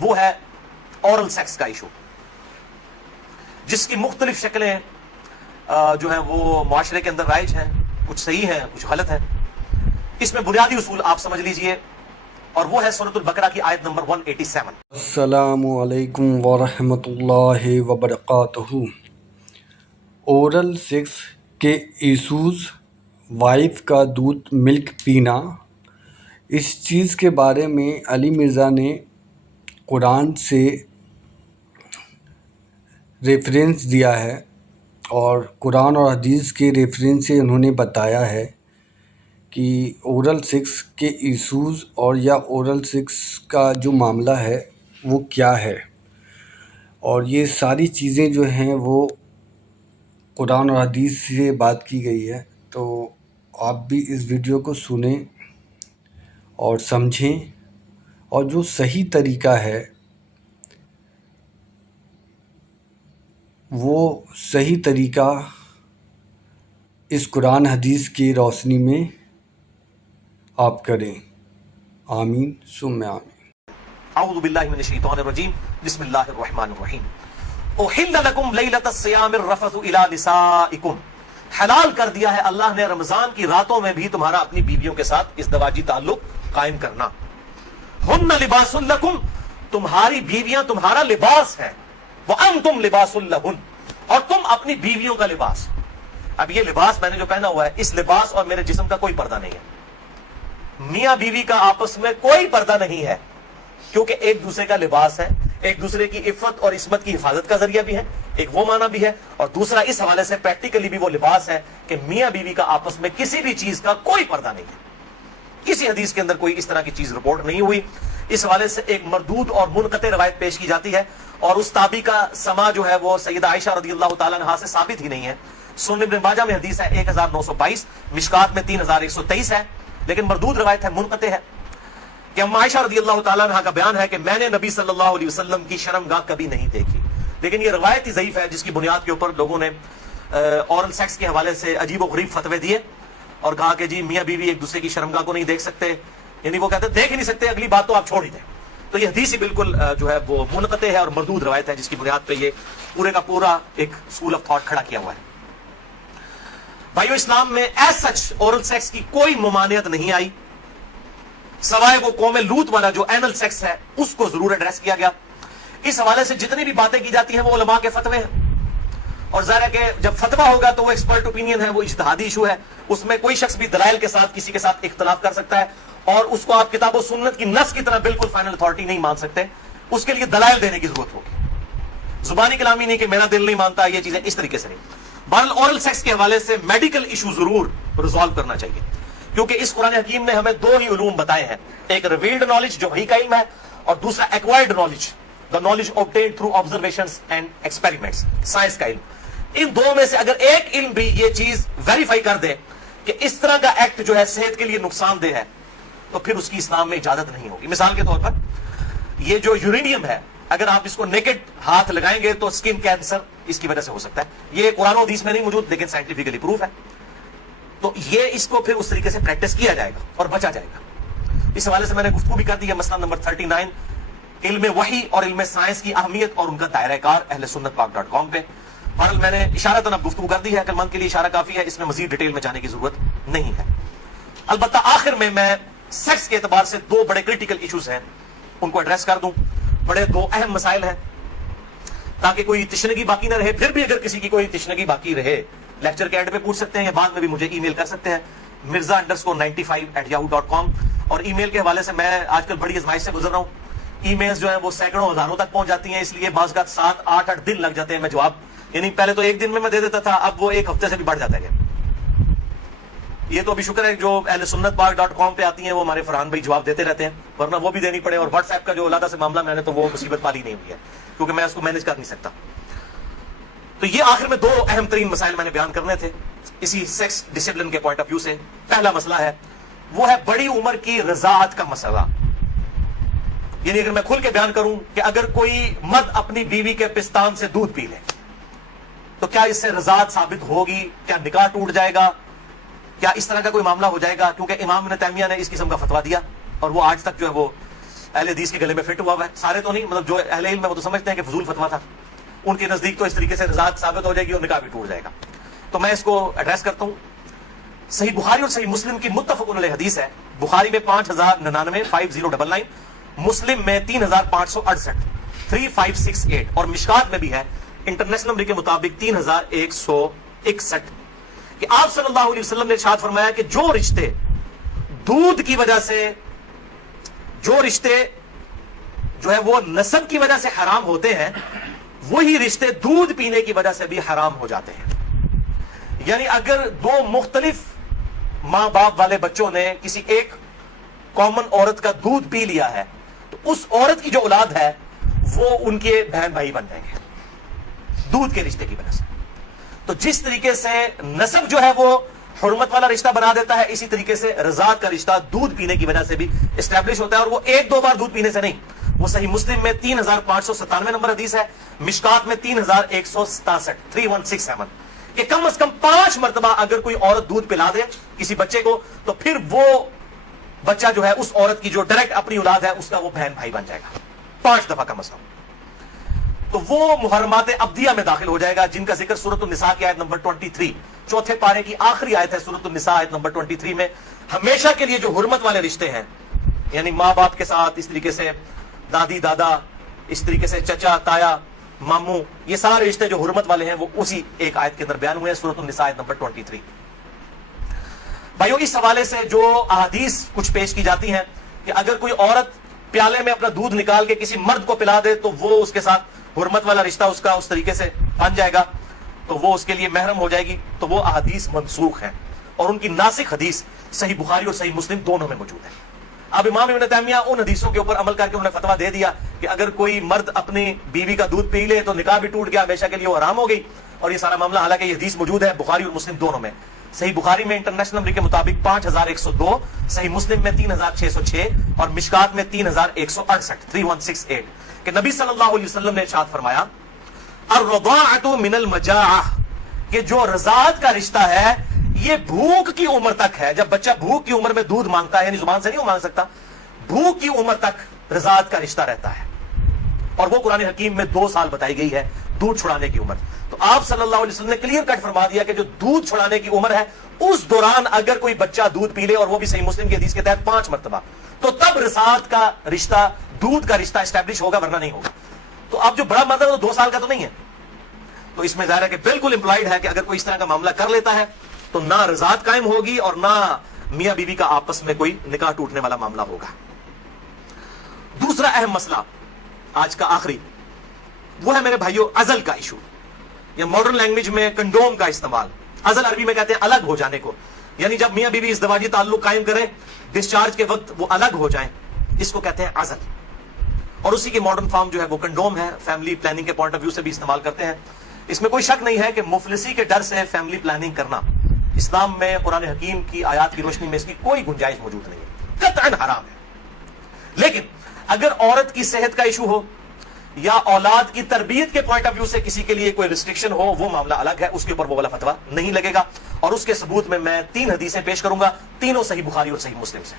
وہ ہے oral sex کا ایشو، جس کی مختلف شکلیں جو ہیں وہ معاشرے کے اندر رائج ہیں، کچھ صحیح ہیں کچھ غلط ہیں۔ اس میں بنیادی اصول آپ سمجھ لیجئے، اور وہ ہے سورۃ البقرہ کی آیت نمبر 187۔ السلام علیکم ورحمۃ اللہ وبرکاتہ۔ اورل سیکس کے ایشوز، وائف کا دودھ ملک پینا، اس چیز کے بارے میں علی مرزا نے قرآن سے ریفرنس دیا ہے، اور قرآن اور حدیث کے ریفرنس سے انہوں نے بتایا ہے کہ اورل سیکس کے ایشوز اور یا اورل سیکس کا جو معاملہ ہے وہ کیا ہے، اور یہ ساری چیزیں جو ہیں وہ قرآن اور حدیث سے بات کی گئی ہے۔ تو آپ بھی اس ویڈیو کو سنیں اور سمجھیں، اور جو صحیح طریقہ ہے وہ صحیح طریقہ اس قرآن حدیث کی روشنی میں آپ کریں۔ آمین ثم آمین۔ اعوذ باللہ من الشیطان الرجیم، بسم اللہ الرحمن الرحیم۔ احل لکم لیلۃ الصیام الرفث الی نسائکم، حلال کر دیا ہے اللہ نے رمضان کی راتوں میں بھی تمہارا اپنی بیویوں کے ساتھ ازدواجی تعلق قائم کرنا۔ ہن لباس لکم، تمہاری بیویاں تمہارا لباس ہے، وانتم لباس لہن، اور تم اپنی بیویوں کا لباس۔ اب یہ لباس میں نے جو پہنا ہوا ہے، اس لباس اور میرے جسم کا کوئی پردہ نہیں ہے، میاں بیوی کا آپس میں کوئی پردہ نہیں ہے، کیونکہ ایک دوسرے کا لباس ہے، ایک دوسرے کی عفت اور عصمت کی حفاظت کا ذریعہ بھی ہے، ایک وہ معنی بھی ہے، اور دوسرا اس حوالے سے پریکٹیکلی بھی وہ لباس ہے کہ میاں بیوی کا آپس میں کسی بھی چیز کا کوئی پردہ نہیں ہے۔ کسی حدیث کے اندر کوئی اس طرح کی چیز رپورٹ نہیں ہوئی۔ اس حوالے سے ایک مردود اور منقطع روایت پیش کی جاتی ہے، اور اس تابعی کا سما جو ہے وہ سیدہ عائشہ رضی اللہ تعالیٰ عنہا سے ثابت ہی نہیں ہے۔ سنن ابن ماجہ میں حدیث ہے 1922، مشکات میں 3123 ہے، لیکن مردود روایت ہے، منقطع ہے، کہ ام عائشہ رضی اللہ تعالیٰ عنہ کا بیان ہے کہ میں نے نبی صلی اللہ علیہ وسلم کی شرمگاہ کبھی نہیں دیکھی۔ لیکن یہ روایت ہی ضعیف ہے، جس کی بنیاد کے اوپر لوگوں نے اورل سیکس کے حوالے سے عجیب و غریب فتوے دیے، اور کہا کہ جی میاں بیوی ایک دوسرے کی شرمگاہ کو نہیں دیکھ سکتے، یعنی وہ کہتے ہیں دیکھ ہی نہیں سکتے، اگلی بات تو آپ چھوڑ ہی دیں۔ تو یہ حدیث ہی بالکل جو ہے وہ منقطع ہے اور مردود روایت ہے، جس کی بنیاد پہ یہ پورے کا پورا ایک اسکول آف تھاٹ کھڑا کیا ہوا ہے۔ بھائیو، اسلام میں ایز سچ اورل سیکس کی کوئی ممانعت نہیں آئی، سوائے وہ قوم لوط والا جو اینل سیکس ہے اس کو ضرور ایڈریس کیا گیا۔ اس حوالے سے جتنی بھی باتیں کی جاتی ہیں وہ علماء کے فتوے ہیں، اور ظاہر ہے کہ جب فتویٰ ہوگا تو وہ ایکسپرٹ اوپینین ہے، وہ اجتہادی ایشو ہے، اس میں کوئی شخص بھی دلائل کے ساتھ کسی کے ساتھ اختلاف کر سکتا ہے، اور اس کو آپ کتاب و سنت کی نص کی طرح بالکل فائنل اتھارٹی نہیں مان سکتے، اس کے لیے دلائل دینے کی ضرورت ہوگی، زبانی کلامی نہیں کہ میرا دل نہیں مانتا، یہ چیزیں اس طریقے سے نہیں۔ بہرحال اورل سیکس کے حوالے سے میڈیکل ایشو ضرور ریزالو کرنا چاہیے، کیونکہ اس قرآن حکیم نے ہمیں دو ہی علوم بتائے ہیں، ایک ریویلڈ نالج جو وحی کا علم ہے، اور دوسرا acquired knowledge, the knowledge obtained through observations and experiments، science کا علم۔ ان دو میں سے اگر ایک علم بھی یہ چیز ویریفائی کر دے کہ اس طرح کا ایکٹ جو ہے صحت کے لیے نقصان دہ ہے، تو پھر اس کی اسلام میں اجازت نہیں ہوگی۔ مثال کے طور پر یہ جو یورینیم ہے، اگر آپ اس کو نیکڈ ہاتھ لگائیں گے تو سکن کینسر اس کی وجہ سے ہو سکتا ہے، یہ قرآن و حدیث میں نہیں موجود لیکن سائنٹیفکلی پروف ہے، تو یہ اس کو پھر اس طریقے سے پریکٹس کیا جائے گا اور بچا جائے گا۔ اس حوالے سے میں نے گفتگو بھی کر دی ہے، مسئلہ نمبر 39، علم وحی اور علم سائنس کی اہمیت اور ان کا دائرہ کار، اہل سنت پاک .com پہ۔ بہرحال میں نے اشارتاً اب گفتگو کر دی ہے، عقل مند کے لیے اشارہ کافی ہے، اس میں مزید ڈیٹیل میں جانے کی ضرورت نہیں ہے۔ البتہ آخر میں سیکس کے اعتبار سے دو بڑے کریٹیکل ایشوز ہیں، ان کو ایڈریس کر دوں۔ بڑے دو اہم مسائل ہیں، تاکہ کوئی تشنگی باقی نہ رہے۔ پھر بھی اگر کسی کی کوئی تشنگی باقی رہے، لیکچر کے اینڈ پہ پوچھ سکتے ہیں، یا بعد میں بھی مجھے ای میل کر سکتے ہیں، mirza_95@yahoo.com۔ اور ای میل کے حوالے سے میں آج کل بڑی آزمائش سے گزر رہا ہوں، ای میلز جو ہیں وہ سینکڑوں ہزاروں تک پہنچ جاتی ہیں، اس لیے بعض اوقات 7-8 دن لگ جاتے ہیں میں جواب، یعنی پہلے تو ایک دن میں دے دیتا تھا، اب وہ ایک ہفتے سے بھی بڑھ جاتا ہے۔ یہ تو ابھی شکر ہے جو اہل سنت پاک .com پہ آتی ہیں وہ ہمارے فرحان بھائی جواب دیتے رہتے ہیں، ورنہ وہ بھی دینی پڑے، اور واٹس ایپ کا جو علیحدہ سے معاملہ میں نے تو وہ مصیبت پالی نہیں ہوئی ہے، کیونکہ میں اس کو مینج کر نہیں سکتا۔ تو یہ آخر میں دو اہم ترین مسائل میں نے بیان کرنے تھے اسی سیکس ڈسپلن کے پوائنٹ آف ویو سے۔ پہلا مسئلہ ہے وہ ہے بڑی عمر کی رضاعت کا مسئلہ، یعنی اگر میں کھل کے بیان کروں کہ اگر کوئی مرد اپنی بیوی کے پستان سے دودھ پی لے تو کیا اس سے رضاعت ثابت ہوگی، کیا نکاح ٹوٹ جائے گا، کیا اس طرح کا کوئی معاملہ ہو جائے گا؟ کیونکہ امام ابن تیمیہ نے اس قسم کا فتویٰ دیا، اور وہ آج تک جو ہے وہ اہل حدیث کے گلے میں فٹ ہوا ہے، سارے تو نہیں، مطلب جو اہل علم ہے وہ تو سمجھتے ہیں کہ فضول فتویٰ تھا، ان کے نزدیک تو اس طریقے سے رضاعت ثابت ہو جائے گی اور نکاح بھی ٹوٹ جائے گا. تو میں اس کو ایڈریس کرتا ہوں. صحیح بخاری اور صحیح مسلم کی متفق علیہ حدیث ہے. بخاری میں 5099 5099، مسلم میں 3568 3568، اور مشکات میں بھی ہے انٹرنیشنل نمبر کے مطابق 3161، کہ آپ صلی اللہ علیہ وسلم نے ارشاد فرمایا کہ جو رشتے دودھ کی وجہ سے، جو رشتے جو ہے وہ نسب کی وجہ سے حرام ہوتے ہیں، وہی رشتے دودھ پینے کی وجہ سے بھی حرام ہو جاتے ہیں. یعنی اگر دو مختلف ماں باپ والے بچوں نے کسی ایک کامن عورت کا دودھ پی لیا ہے تو اس عورت کی جو اولاد ہے وہ ان کے بہن بھائی بن جائیں گے دودھ کے رشتے کی وجہ سے. تو جس طریقے سے نسب جو ہے وہ حرمت والا رشتہ بنا دیتا ہے، اسی طریقے سے رضاعت کا رشتہ دودھ پینے کی وجہ سے بھی اسٹیبلش ہوتا ہے، اور وہ ایک دو بار دودھ پینے سے نہیں. وہ صحیح مسلم میں 3597 نمبر حدیث ہے، مشکات میں 3167 3167، کہ کم از کم 5 مرتبہ اگر کوئی عورت دودھ پلا دے کسی بچے کو تو پھر وہ بچہ جو ہے اس عورت کی جو ڈائریکٹ اپنی اولاد ہے اس کا وہ بہن بھائی بن جائے گا 5 دفعہ کم از کم. تو وہ محرمات ابدیہ میں داخل ہو جائے گا، جن کا ذکر سورۃ النساء کی آیت نمبر 23، چوتھے پارے کی آخری آیت ہے سورۃ النساء آیت نمبر 23 میں. ہمیشہ کے لیے جو حرمت والے رشتے ہیں، یعنی ماں باپ کے ساتھ، اس طریقے سے دادی دادا، اس طریقے سے چچا تایا ماموں، یہ سارے رشتے جو حرمت والے ہیں وہ اسی ایک آیت کے اندر بیان ہوئے ہیں، سورۃ النساء آیت نمبر 23. بھائیو، اس حوالے سے جو احادیث کچھ پیش کی جاتی ہیں کہ اگر کوئی عورت پیالے میں اپنا دودھ نکال کے کسی مرد کو پلا دے تو وہ اس کے ساتھ حرمت والا رشتہ اس کا اس طریقے سے بن جائے گا، تو وہ اس کے لیے محرم ہو جائے گی، تو وہ احادیث منسوخ ہیں، اور ان کی ناسخ حدیث صحیح بخاری اور صحیح مسلم دونوں میں موجود ہے. اب امام ابن تیمیہ ان حدیثوں کے اوپر عمل کر کے انہوں نے فتویٰ دے دیا کہ اگر کوئی مرد اپنی بیوی کا دودھ پی لے تو نکاح بھی ٹوٹ گیا، ہمیشہ کے لیے وہ حرام ہو گئی. اور یہ سارا معاملہ، حالانکہ یہ حدیث موجود ہے بخاری اور مسلم دونوں میں. صحیح بخاری میں انٹرنیشنل نمبر کے مطابق 5102، صحیح مسلم میں 3606، اور مشکات میں 3168 3168، کہ نبی صلی اللہ علیہ وسلم نے ارشاد فرمایا الرضاعۃ من المجاعہ، کہ جو رضاعت کا رشتہ ہے یہ بھوک کی عمر تک ہے. جب بچہ بھوک کی عمر میں دودھ مانگتا ہے، یعنی زبان سے نہیں وہ مانگ سکتا، بھوک کی عمر تک رضاعت کا رشتہ رہتا ہے، اور وہ قرآن حکیم میں 2 سال بتائی گئی ہے دودھ چھڑانے کی عمر. تو آپ صلی اللہ علیہ وسلم نے کلیئر کٹ فرما دیا کہ جو دودھ چھڑانے کی عمر ہے اس دوران اگر کوئی بچہ دودھ پی لے، اور وہ بھی صحیح مسلم کی حدیث کے تحت 5 مرتبہ، تو تب رضاعت کا رشتہ، دودھ کا رشتہ اسٹیبلش ہوگا، ورنہ نہیں ہوگا. تو اب جو بڑا مطلب ہے 2 سال کا تو نہیں ہے. تو اس میں ظاہر ہے کہ بالکل امپلائڈ ہے کہ اگر کوئی اس طرح کا معاملہ کر لیتا ہے تو نہ رضاعت قائم ہوگی اور نہ میاں بیوی کا آپس میں کوئی نکاح ٹوٹنے والا معاملہ ہوگا. دوسرا اہم مسئلہ آج کا آخری، وہ ہے میرے بھائیوں عزل کا ایشو، یا ماڈرن لینگویج میں کنڈوم کا استعمال. عزل عربی میں کہتے ہیں الگ ہو جانے کو، یعنی جب میاں بیوی ازدواجی تعلق قائم کریں، ڈسچارج کے وقت وہ الگ ہو جائیں، اس کو کہتے ہیں عزل. اور اسی کی ماڈرن فارم جو ہے وہ کنڈوم ہے. فیملی پلاننگ کے پوائنٹ آف ویو سے بھی استعمال کرتے ہیں. اس میں کوئی شک نہیں ہے کہ مفلسی کے ڈر سے فیملی پلاننگ کرنا اسلام میں قرآن حکیم کی آیات کی روشنی میں اس کی کوئی گنجائش موجود نہیں ہے، قطعاً حرام ہے. لیکن اگر عورت کی صحت کا ایشو ہو یا اولاد کی تربیت کے پوائنٹ آف ویو سے کسی کے لیے کوئی ریسٹرکشن ہو، وہ معاملہ الگ ہے، اس کے اوپر وہ والا فتویٰ نہیں لگے گا. اور اس کے ثبوت میں 3 حدیثیں پیش کروں گا، تینوں صحیح بخاری اور صحیح مسلم سے.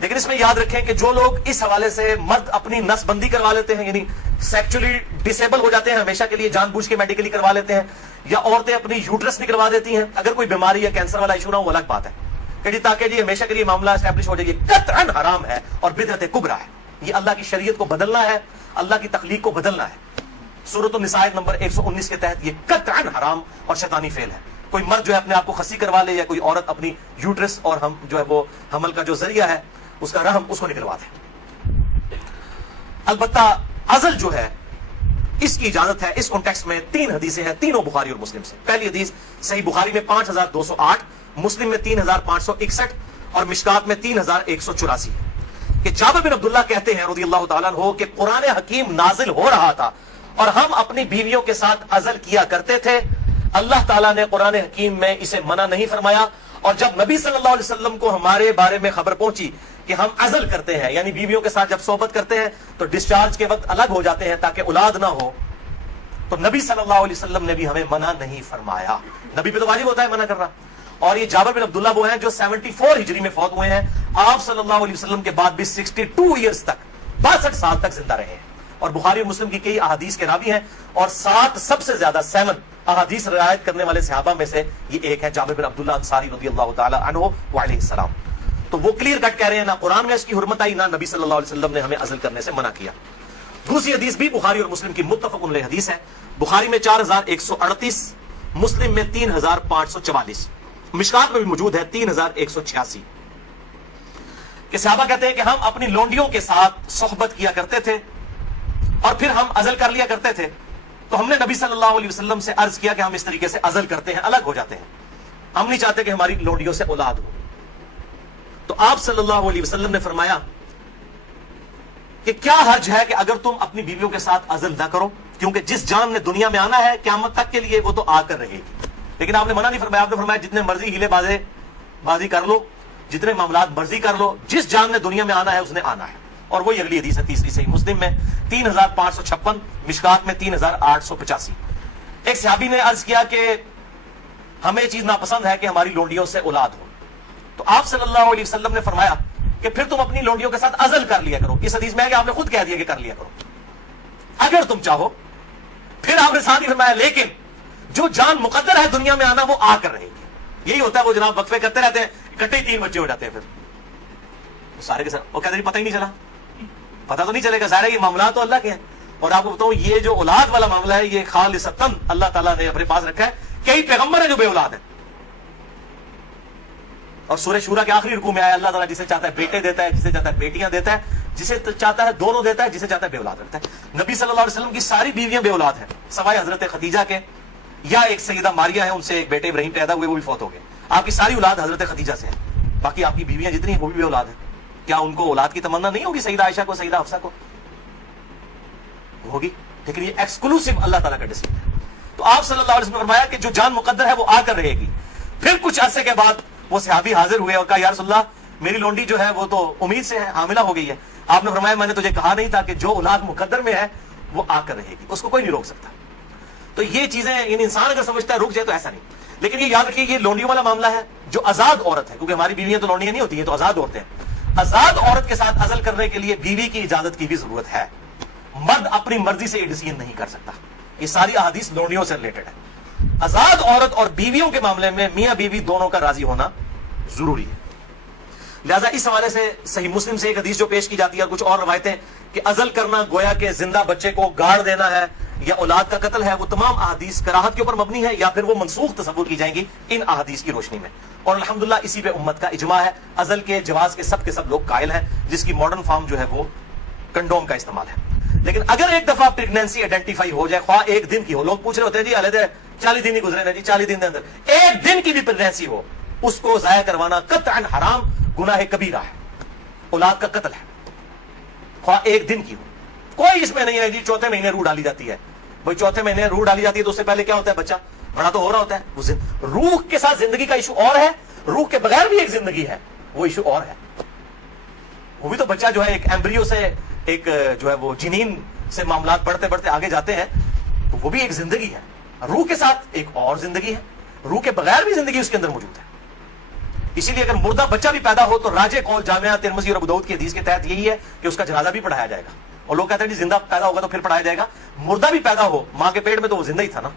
لیکن اس میں یاد رکھیں کہ جو لوگ اس حوالے سے مرد اپنی نس بندی کروا لیتے ہیں، یعنی سیکچولی ڈسیبل ہو جاتے ہیں ہمیشہ کے لیے، جان بوجھ کے میڈیکلی کروا لیتے ہیں، یا عورتیں اپنی یوٹرس نہیں کروا دیتی ہیں، اگر کوئی بیماری یا کینسر والا ایشو نہ ہو وہ الگ بات ہے کہ جی تاکہ جی ہمیشہ کے لیے معاملہ اسٹیبلش ہو جائے، یہ قطعاً حرام ہے اور بدعت کبریٰ ہے. یہ اللہ کی شریعت کو بدلنا ہے، اللہ کی تخلیق کو بدلنا ہے. سورۃ النساء نمبر 119 کے تحت یہ قطعاً حرام اور شیطانی فعل ہے. کوئی مرد جو ہے اپنے آپ کو خسی کروا لے، یا کوئی عورت اپنی یوٹرس اور ہم جو ہے وہ حمل کا جو ذریعہ ہے اس کا رحم اس کو نکلوا دے. البتہ عزل جو ہے اس کی اجازت ہے. اس کانٹیکسٹ میں 3 حدیثیں ہیں، تینوں بخاری اور مسلم سے. پہلی حدیث صحیح بخاری میں 5208، مسلم میں 3561 اور مشکات میں 3184، کہ جابر بن عبداللہ کہتے ہیں رضی اللہ تعالیٰ عنہ کہ قرآن حکیم نازل ہو رہا تھا اور ہم اپنی بیویوں کے ساتھ عزل کیا کرتے تھے. اللہ تعالیٰ نے قرآن حکیم میں اسے منع نہیں فرمایا، اور جب نبی صلی اللہ علیہ وسلم کو ہمارے بارے میں خبر پہنچی کہ ہم عزل کرتے ہیں، یعنی بیویوں کے ساتھ جب صحبت کرتے ہیں تو ڈسچارج کے وقت الگ ہو جاتے ہیں تاکہ اولاد نہ ہو، تو نبی صلی اللہ علیہ وسلم نے بھی ہمیں منع نہیں فرمایا. نبی پہ تو واجب ہوتا ہے منع کرنا. اور یہ جابر بن عبداللہ وہ ہیں جو 74 ہجری میں فوت ہوئے ہیں. آپ صلی اللہ علیہ وسلم کے بعد بھی 62 ایئرز تک 62 سال تک زندہ رہے ہیں, اور بخاری اور مسلم کی کئی احادیث کے راوی ہیں, اور 7 سب سے زیادہ 7 احادیث روایت کرنے والے صحابہ میں سے یہ ایک ہے, جابر بن عبداللہ انصاری رضی اللہ تعالی عنہ وعلیہ السلام. تو وہ کلیئر کٹ کہہ رہے ہیں نہ قرآن میں اس کی حرمت آئی, نہ نبی صلی اللہ علیہ وسلم نے ہمیں عزل کرنے سے منع کیا. دوسری حدیث بھی بخاری اور مسلم کی متفق علیہ حدیث ہے. بخاری میں 4138, مسلم میں 3544, مشکات میں بھی موجود ہے 3186, کہ صحابہ کہتے ہیں کہ ہم اپنی لونڈیوں کے ساتھ صحبت کیا کرتے تھے اور پھر ہم عزل کر لیا کرتے تھے. تو ہم نے نبی صلی اللہ علیہ وسلم سے عرض کیا کہ ہم اس طریقے سے عزل کرتے ہیں, الگ ہو جاتے ہیں, ہم نہیں چاہتے کہ ہماری لونڈیوں سے اولاد ہو. تو آپ صلی اللہ علیہ وسلم نے فرمایا کہ کیا حرج ہے کہ اگر تم اپنی بیویوں کے ساتھ عزل نہ کرو, کیونکہ جس جان نے دنیا میں آنا ہے قیامت تک کے لیے وہ تو آ کر رہے گی. لیکن آپ نے منع نہیں فرمایا, آپ نے فرمایا جتنے مرضی ہیلے بازی کر لو, جتنے معاملات مرضی کر لو, جس جان نے دنیا میں آنا ہے اس نے آنا ہے. اور وہی اگلی حدیث ہے تیسری صحیح مسلم میں 3556, مشکات میں 3885. ایک صحابی نے عرض کیا کہ ہمیں یہ چیز ناپسند ہے کہ ہماری لونڈیوں سے اولاد ہو. تو آپ صلی اللہ علیہ وسلم نے فرمایا کہ پھر تم اپنی لونڈیوں کے ساتھ عزل کر لیا کرو. اس حدیث میں ہے کہ آپ نے خود کہہ دیا کہ کر لیا کرو اگر تم چاہو. پھر آپ نے ساتھ ہی فرمایا لیکن جو جان مقدر ہے دنیا میں آنا وہ آ کر رہے گی. یہی ہوتا ہے, وہ جناب وقفے کرتے رہتے ہیں, اکٹھے 3 بچے ہو جاتے ہیں, پھر سارے کے ساتھ وہ کہتے ہیں پتہ ہی نہیں چلا. پتہ تو نہیں چلے گا, ظاہر ہے یہ معاملات تو اللہ کے ہیں. اور آپ کو بتاؤں یہ جو اولاد والا معاملہ ہے یہ خالصتاً اللہ تعالیٰ نے اپنے پاس رکھا ہے. کئی پیغمبر ہیں جو بے اولاد ہیں, اور سورہ شورا کے آخری رکوع میں آیا اللہ تعالیٰ جسے چاہتا ہے بیٹے دیتا ہے, جسے چاہتا ہے بیٹیاں دیتا ہے, جسے چاہتا ہے دونوں دیتا ہے, جسے چاہتا ہے بے اولاد رکھتا ہے. نبی صلی اللہ علیہ وسلم کی ساری بیویاں بے اولاد ہیں سوائے حضرت خدیجہ کے, یا ایک سیدہ ماریہ ہے, ان سے ایک بیٹے ابراہیم پیدا ہوئے, وہ بھی فوت ہو گئے. آپ کی ساری اولاد حضرت خدیجہ سے ہے. باقی آپ کی بیویاں جتنی ہیں وہ بھی بے اولاد ہیں. کیا ان کو اولاد کی تمنا نہیں ہوگی سیدہ عائشہ کو, سیدہ حفصہ کو؟ ہوگی, لیکن یہ ایکسکلوسیو اللہ تعالیٰ کا ڈیسیجن ہے. تو آپ صلی اللہ علیہ وسلم نے فرمایا کہ جو جان مقدر ہے وہ آ کر رہے گی. پھر کچھ عرصے کے بعد وہ صحابی حاضر ہوئے اور کہا یا رسول اللہ میری لونڈی جو ہے وہ تو امید سے ہے, حاملہ ہو گئی ہے. آپ نے فرمایا میں نے تجھے کہا نہیں تھا کہ جو اولاد مقدر میں ہے وہ آ کر رہے گی, اس کو کوئی نہیں روک سکتا. تو یہ چیزیں انسان اگر سمجھتا ہے رک جائے تو ایسا نہیں. لیکن یہ یاد رکھیے یہ لونڈیوں والا معاملہ ہے جو آزاد عورت ہے, کیونکہ ہماری بیویاں تو لونڈیاں نہیں ہوتی ہیں, تو آزاد عورتیں ہیں. آزاد عورت کے ساتھ عزل کرنے کے لیے بیوی کی اجازت کی بھی ضرورت ہے. مرد اپنی مرضی سے ڈیسیژن نہیں کر سکتا. یہ ساری احادیث لونڈیوں سے ریلیٹڈ ہے. آزاد عورت اور بیویوں کے معاملے میں میاں بیوی دونوں کا راضی ہونا ضروری ہے. لہذا اس حوالے سے صحیح مسلم سے ایک حدیث جو پیش کی جاتی ہے اور کچھ اور روایتیں کہ عزل کرنا گویا کہ زندہ بچے کو گاڑ دینا ہے یا اولاد کا قتل ہے, وہ تمام احادیث کراہت کے اوپر مبنی ہے یا پھر وہ منسوخ تصور کی جائیں گی ان احادیث کی روشنی میں. اور الحمدللہ اسی پہ امت کا اجماع ہے. عزل کے جواز کے سب لوگ قائل ہیں, جس کی ماڈرن فارم جو ہے وہ کنڈوم کا استعمال ہے. لیکن اگر ایک دفعہ پریگنینسی آئیڈینٹیفائی ہو جائے, خواہ ایک دن کی ہو, لوگ پوچھ رہے ہوتے ہیں جی علیحدہ 40 دن ہی گزرے نا جی, 40 دن کے اندر ایک دن کی بھی پریگنینسی ہو, اس کو ضائع کروانا قطعاً حرام, گناہ کبیرہ ہے, اولاد کا قتل ہے, خواہ ایک دن کی ہو. کوئی اس میں نہیں ہے جی چوتھے مہینے روح ڈالی جاتی ہے. بھائی چوتھے مہینے روح ڈالی جاتی ہے تو اس سے پہلے کیا ہوتا ہے, بچہ بڑا تو ہو رہا ہوتا ہے. روح کے ساتھ زندگی کا ایشو اور ہے, روح کے بغیر بھی ایک زندگی ہے, وہ ایشو اور ہے. وہ بھی تو بچہ جو ہے ایک ایمبریو سے ایک جو ہے وہ جنین سے معاملات بڑھتے بڑھتے آگے جاتے ہیں, تو وہ بھی ایک زندگی ہے. روح کے ساتھ ایک اور زندگی ہے, روح کے بغیر بھی زندگی اس کے اندر موجود ہے. اسی لیے اگر مردہ بچہ بھی پیدا ہو تو راجح قول جامعہ ترمذی اور ابو داؤد کی حدیث کے تحت یہی ہے کہ اس کا جنازہ بھی پڑھایا جائے گا. اور لوگ کہتے ہیں جی زندہ پیدا ہوگا تو پھر پڑھایا جائے گا. مردہ بھی پیدا ہو ماں کے پیٹ میں تو وہ زندہ ہی تھا نا,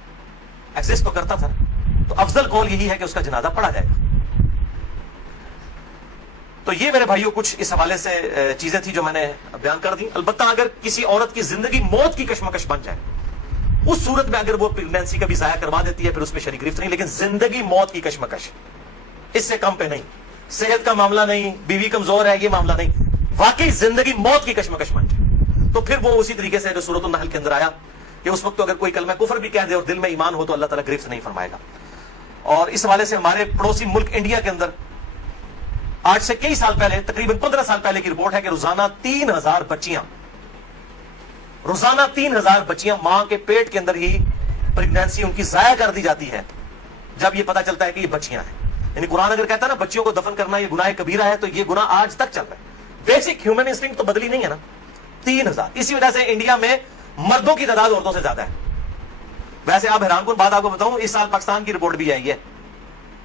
ایکسس تو کرتا تھا, تو افضل قول یہی ہے کہ اس کا جنازہ پڑھا جائے گا. تو یہ میرے بھائیوں کچھ اس حوالے سے چیزیں تھیں جو میں نے بیان کر دی. البتہ اگر کسی عورت کی زندگی موت کی کشمکش بن جائے, اس صورت میں اگر وہ پریگنینسی کا بھی ضائع کروا دیتی ہے پھر اس میں شریک گرفت نہیں. لیکن زندگی موت کی کشمکش اس سے کم پہ نہیں, صحت کا معاملہ نہیں, بیوی کمزور ہے یہ معاملہ نہیں, واقعی زندگی موت کی کشمکش بن جائے تو پھر وہ اسی طریقے سے جو سورۃ النحل کے اندر آیا کہ اس وقت تو اگر کوئی کلمہ کفر بھی کہہ دے اور دل میں ایمان ہو تو اللہ تعالیٰ گرفت نہیں فرمائے گا. اور اس حوالے سے ہمارے پڑوسی ملک انڈیا کے اندر آج سے کئی سال پہلے, تقریباً 15 سال پہلے کی رپورٹ ہے کہ روزانہ 3000 بچیاں ماں کے پیٹ کے اندر ہی پریگنینسی ان کی ضائع کر دی جاتی ہے جب یہ پتا چلتا ہے کہ یہ بچیاں ہیں. یعنی قرآن اگر کہتا ہے نا بچیوں کو دفن کرنا یہ گناہ کبیرہ ہے, تو یہ گناہ آج تک چل رہا ہے. بیسک ہیومن انسٹنکٹ تو بدلی نہیں ہے نا. 3000. اسی وجہ سے انڈیا میں مردوں کی تعداد عورتوں سے زیادہ ہے. ویسے آپ حیران کن بات آپ کو بتاؤں, اس سال پاکستان کی رپورٹ بھی آئی ہے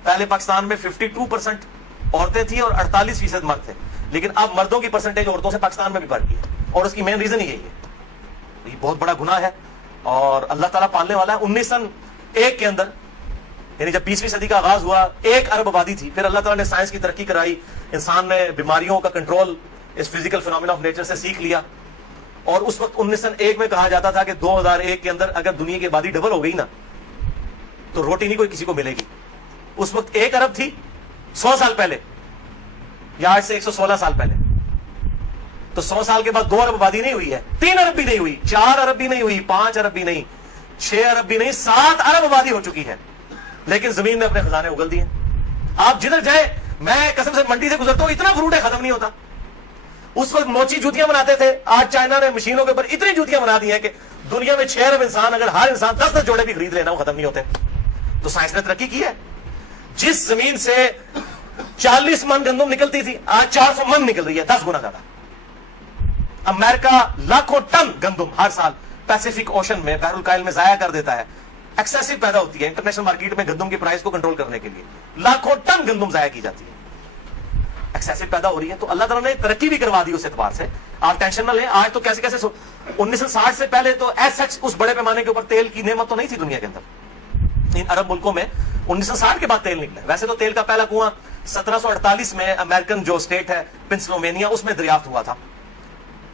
پہلے پاکستان میں 52% عورتیں تھیں اور 48% مرد تھے، لیکن اب مردوں کی پرسنٹیج عورتوں سے پاکستان میں بھی بڑھ گئی ہے، اور اس کی مین ریزن یہی ہے۔ یہ بہت بڑا گناہ ہے اور اللہ تعالیٰ پالنے والا ہے۔ 1901 کے اندر، یعنی جب 20ویں صدی کا آغاز ہوا، 1 ارب آبادی تھی، پھر اللہ تعالیٰ نے سائنس کی ترقی کرائی، انسان نے بیماریوں کا کنٹرول اس فزیکل فینومینا آف نیچر سے سیکھ لیا، اور اس وقت 1901 میں کہا جاتا تھا کہ 2001 کے اندر اگر دنیا کی آبادی ڈبل ہو گئی نا تو روٹی نہیں کوئی کسی کو ملے گی۔ اس وقت 1 ارب تھی 100 سال پہلے، یا آج سے 116 سال پہلے، تو 100 سال کے بعد 2 ارب آبادی نہیں ہوئی ہے، 3 ارب بھی نہیں ہوئی، 4 ارب بھی نہیں ہوئی، 5 ارب بھی نہیں، 6 ارب بھی نہیں، 7 ارب آبادی ہو چکی ہے، لیکن زمین نے اپنے خزانے اگل دیے۔ آپ جدھر جائیں، میں قسم سے منڈی سے گزرتا ہوں، اتنا فروٹ ہے ختم نہیں ہوتا۔ اس وقت موچی جوتیاں بناتے تھے، آج چائنا نے مشینوں کے اوپر اتنی جوتیاں بنا دی ہیں کہ دنیا میں 6 ارب انسان، اگر ہر انسان 10 جوڑے بھی خرید لینا، وہ ختم نہیں ہوتے۔ تو سائنس نے ترقی کی ہے۔ جس زمین سے 40 من گندم نکلتی تھی، آج 400 من نکل رہی ہے، 10 گنا زیادہ۔ امریکہ لاکھوں ٹن گندم ہر سال پیسیفک اوشن میں، بحر الکاہل میں ضائع کر دیتا ہے، ایکسیسو پیدا ہوتی ہے۔ انٹرنیشنل مارکیٹ میں گندم کی پرائس کو کنٹرول کرنے کے لیے لاکھوں ٹن گندم ضائع کی جاتی ہے، ایکسیسو پیدا ہو رہی ہے۔ تو اللہ تعالیٰ نے ترقی بھی کروا دی اس اعتبار سے، آپ ٹینشن نہ لیں۔ آج تو کیسے 1960 سے پہلے تو ایز سچ اس بڑے پیمانے کے اوپر تیل کی نعمت تو نہیں تھی دنیا کے اندر، ان عرب ملکوں میں 1960 کے بعد تیل نکلا۔ ویسے تو تیل کا پہلا کنواں 1748 میں امریکن جو اسٹیٹ ہے پنسلوینیا، اس میں دریافت ہوا تھا،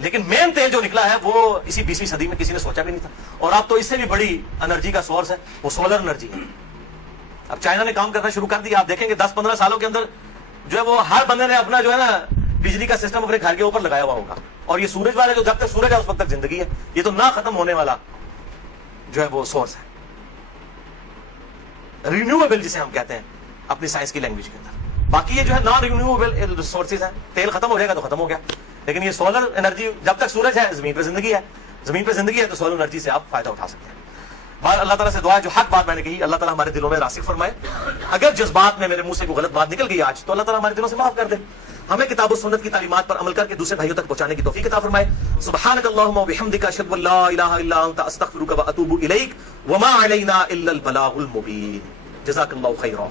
لیکن مین تیل جو نکلا ہے وہ اسی 20ویں صدی میں، کسی نے سوچا بھی نہیں تھا۔ اور اب تو اس سے بھی بڑی انرجی کا سورس ہے، وہ سولر انرجی ہے۔ اب چائنا نے کام کرنا شروع کر دیا، آپ دیکھیں گے 10-15 سالوں کے اندر جو ہے وہ ہر بندے نے اپنا جو ہے نا بجلی کا سسٹم اپنے گھر کے اوپر لگایا ہوا ہوگا۔ اور یہ سورج والے جو جب تک سورج ہے اس وقت تک زندگی ہے، یہ تو نہ ختم ہونے والا جو ہے وہ سورس ہے، رینیویبل جسے ہم کہتے ہیں اپنی سائنس کی لینگویج کے اندر۔ باقی یہ جو ہے نان رینیویبل ریسورسز ہیں، تیل ختم ہو جائے گا تو ختم ہو گیا، لیکن یہ سولر انرجی جب تک سورج ہے زمین پہ زندگی ہے، زمین پہ زندگی ہے تو سولر انرجی سے آپ فائدہ اٹھا سکتے ہیں۔ بار اللہ تعالیٰ سے دعا ہے جو حق بات میں نے کہی اللہ تعالیٰ ہمارے دلوں میں راسخ فرمائے، اگر جذبات میں میرے منہ سے کوئی غلط بات نکل گئی آج تو اللہ تعالیٰ ہمارے دلوں سے معاف کر دے، ہمیں کتاب و سنت کی تعلیمات پر عمل کر کے دوسرے بھائیوں تک پہنچانے کی توفیق عطا فرمائے۔ سبحانک اللہم و بحمدک، اشہد ان لا الہ الا انت، استغفرک و اتوب الیک، وما علینا الا البلاغ المبین۔ جزاک اللہ خیرا۔